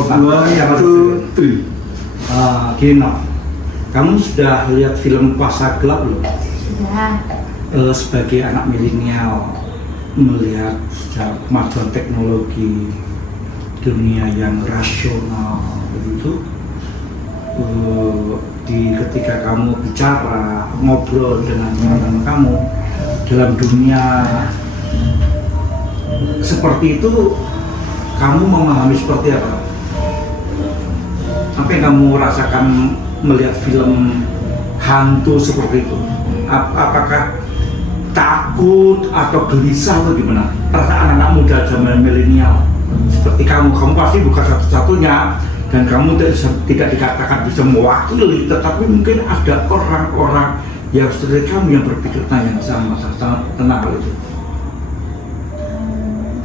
One, two, three. Gini, kamu sudah lihat film Kuasa Gelap belum? Sudah. Sebagai anak milenial, melihat kemajuan teknologi, dunia yang rasional begitu, ketika kamu bicara, ngobrol dengan teman-teman kamu dalam dunia seperti itu, kamu memahami seperti apa? Apa yang kamu rasakan melihat film hantu seperti itu? Apakah takut atau gelisah atau gimana? Perasaan anak muda zaman milenial seperti kamu pasti bukan satu-satunya, dan kamu tidak dikatakan bisa mewakili, tetapi mungkin ada orang-orang yang seperti kamu yang berpikir yang sama tentang hal itu.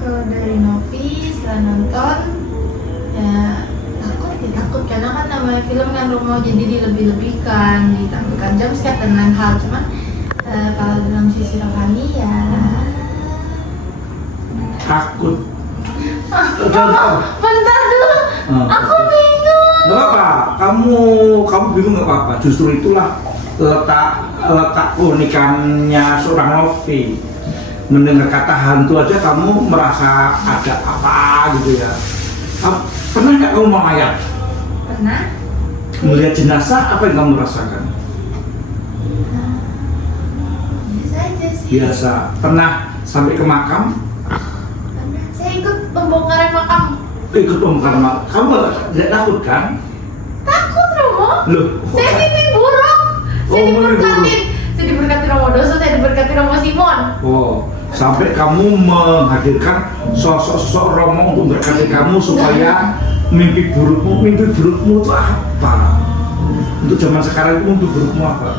Kalau dari Novi setelah nonton ya takut karena kan namanya film kan mau jadi dilebih-lebihkan, ditampilkan jumpscare dan lain hal, cuman kalau dalam sisi rohani ya Takut. bentar dulu, aku bingung. Gak apa, kamu bingung gak apa-apa. Justru itulah letak keunikannya seorang Novi. Mendengar kata hantu aja kamu merasa ada apa gitu ya. Pernah nggak kamu melayat? Pernah. Melihat jenazah, apa yang kamu rasakan? Biasa aja sih. Biasa. Pernah sampai ke makam? Pernah. Saya ikut pembongkaran makam. Ikut pembongkaran makam. Kamu tidak takut kan? Takut Romo. Loh, Saya mimpi buruk. Saya Oh, mimpi diberkatin. Saya diberkati Romo Doso, saya diberkati Romo Simon. oh, sampai kamu menghadirkan sosok-sosok Romo untuk berkati kamu supaya mimpi burukmu itu apa? Untuk zaman sekarang itu mimpi burukmu apa?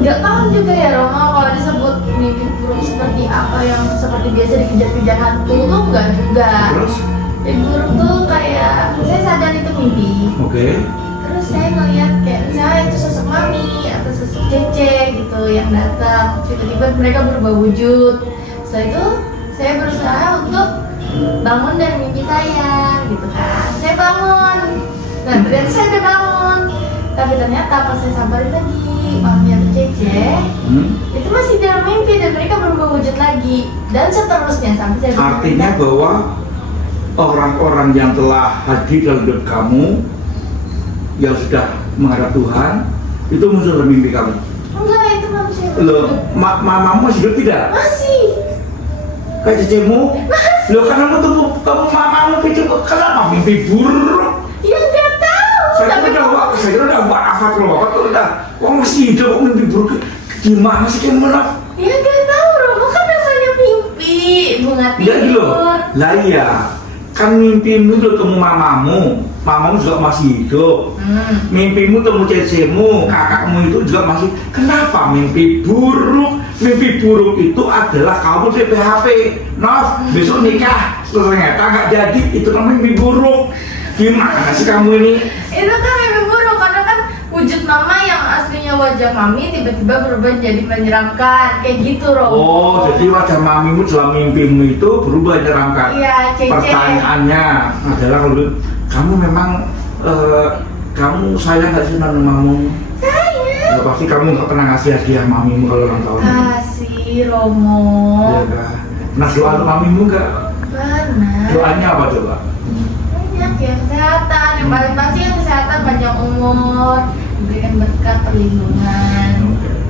Nggak tahu juga ya Romo kalau disebut mimpi buruk seperti apa yang seperti biasa dikejar-kejar hantu itu enggak juga. Terus? Mimpi buruk tuh kayak saya sadar itu mimpi. Oke. Terus saya ngeliat kayak misalnya itu sosok mami atau sosok cece gitu yang datang, tiba-tiba mereka berubah wujud. Setelah itu saya berusaha untuk bangun dari mimpi saya gitu kan. Saya bangun. Nah ternyata saya udah bangun. Tapi ternyata pas saya samperin lagi mami atau cece itu masih dalam mimpi dan mereka berubah wujud lagi dan seterusnya sampai saya Artinya bahwa orang-orang yang telah hadir dalam hidup kamu yang sudah menghadap Tuhan itu muncul dalam mimpi kamu. enggak, itu manusia. Loh, mamamu masih hidup tidak? Masih. Kayak cecemu? Loh, karena kamu mamamu pikir kenapa mimpi buruk? Ya nggak tahu. Saya kira udah wafat loh, Bapak tuh udah masih hidup kok mimpi buruk. Gimana sih kamu menaf? Ya nggak tahu Romo, kan namanya mimpi bunga Enggak gitu loh. tidur. Lah iya, kan mimpimu itu ketemu mamamu juga masih hidup. Mimpimu temu cecemu, kakakmu itu juga masih. Kenapa mimpi buruk? Mimpi buruk itu adalah kamu di PHP, Nov, besok nikah, ternyata nggak jadi, itu namanya mimpi buruk. Gimana sih kamu ini? Itu kan mimpi buruk karena kan wujud mama yang aslinya wajah mami tiba-tiba berubah jadi menyeramkan kayak gitu Romo. Oh, jadi wajah mamimu dalam mimpimu itu berubah menyeramkan. Iya, cece. Pertanyaannya adalah kamu memang kamu sayang nggak sih sama mamamu? Sayang. Ya, pasti kamu nggak pernah ngasih hadiah mamimu kalau ulang tahun. Kasih Romo. Iya kan? Nah, doa untuk mamimu nggak? Benar. Doanya apa coba? Banyak ya, kesehatan, yang paling pasti yang kesehatan, panjang umur, diberikan berkat, perlindungan,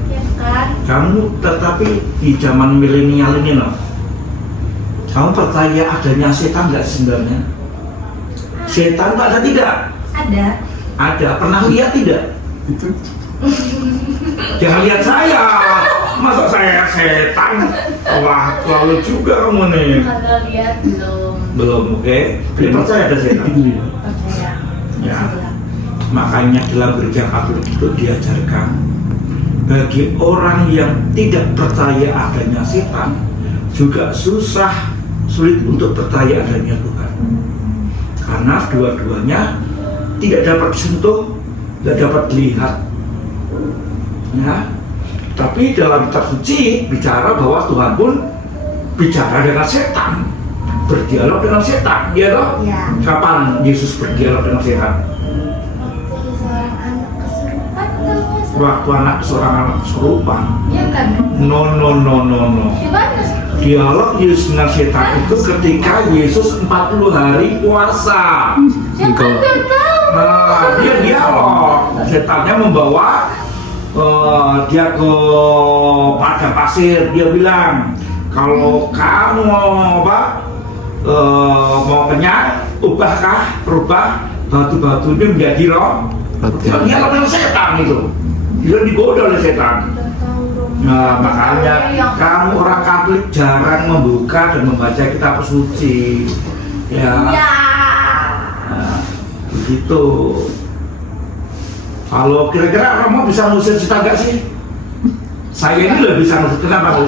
ya kan? Kamu tetapi di zaman milenial ini loh, kamu percaya adanya setan nggak sebenarnya? Setan tuh ada tidak? Ada. Ada. Pernah lihat tidak? Itu. Jangan lihat saya. Masa saya setan? Wah, terlalu juga kamu nih. Kalau lihat belum. Belum, oke. Belum percaya ada setan. Percaya. Ya. Makanya dalam gereja Katolik itu diajarkan bagi orang yang tidak percaya adanya setan juga sulit untuk percaya adanya Tuhan. Karena dua-duanya tidak dapat disentuh, tidak dapat dilihat. Ya. Tapi dalam kitab suci bicara bahwa Tuhan pun bicara dengan setan. berdialog dengan setan, ya toh? Ya. Kapan Yesus berdialog dengan setan? Waktu seorang anak kesurupan kalau nggak salah. Waktu seorang anak kesurupan. Iya kan? No. Gimana? Dialog Yesus dengan setan itu ketika Yesus 40 hari puasa. Ya kan nggak tahu. Nah, dia dialog. Setannya membawa dia ke padang pasir. Dia bilang, kalau kamu mau kenyang, rubah batu-batu ini menjadi roh. Dia lawan setan itu. Dia digoda oleh setan. Nggak tahu dong. Nah, makanya kamu orang Katolik jarang membuka dan membaca kitab suci. Ya. Ya. Nah, begitu. Kalau kira-kira kamu bisa ngusir setan nggak sih? Saya ini lebih bisa ngusir. Kenapa?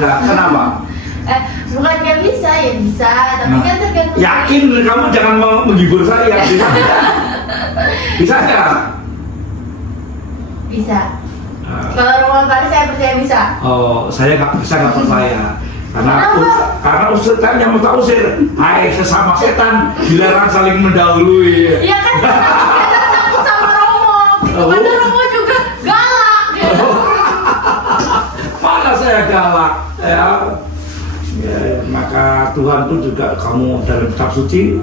Bukan nggak bisa, ya bisa, tapi kan tergantung. Yakin kamu jangan mau menghibur saya. Bisa nggak? Bisa. Kalau Romo kali saya percaya bisa. Oh, saya nggak bisa, nggak percaya. Kenapa? Karena setan yang mau usir, hai sesama setan dilarang saling mendahului. Iya kan? Kita takut sama Romo. Gitu. Karena Romo juga galak. Gitu. Mana saya galak, ya. Ya, maka Tuhan pun juga kamu dalam kitab suci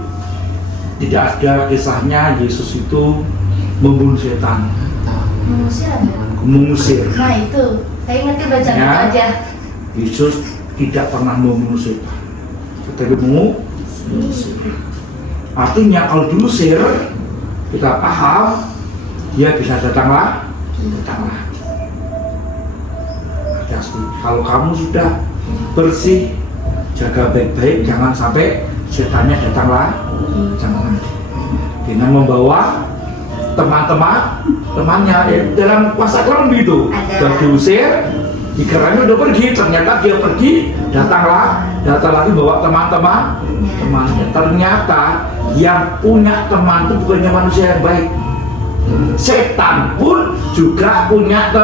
tidak ada kisahnya Yesus itu membunuh setan, Mengusir ada. mengusir. Nah itu, saya ingatnya baca Ya. itu aja. Yesus tidak pernah membunuh setan, tetapi mengusir. Artinya kalau diusir, kita paham dia bisa datang lagi. Hati-hati. Kalau kamu sudah bersih, jaga baik-baik, jangan sampai setannya datang lagi. Dengan membawa temannya ya, dalam puasa kan begitu. Sudah diusir, dikiranya udah pergi, ternyata dia pergi, datang lagi bawa temannya. Ternyata yang punya teman itu bukannya manusia yang baik. Setan pun juga punya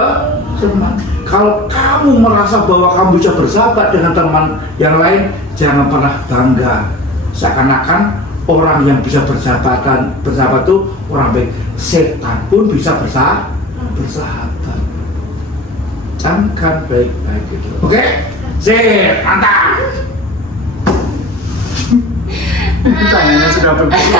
teman. Kalau kamu merasa bahwa kamu bisa bersahabat dengan teman yang lain, jangan pernah bangga. Seakan-akan orang yang bisa bersahabat itu orang baik. Setan pun bisa bersahabat. Camkan baik-baik itu. Oke? Sip, mantap. Tangannya sudah begitu.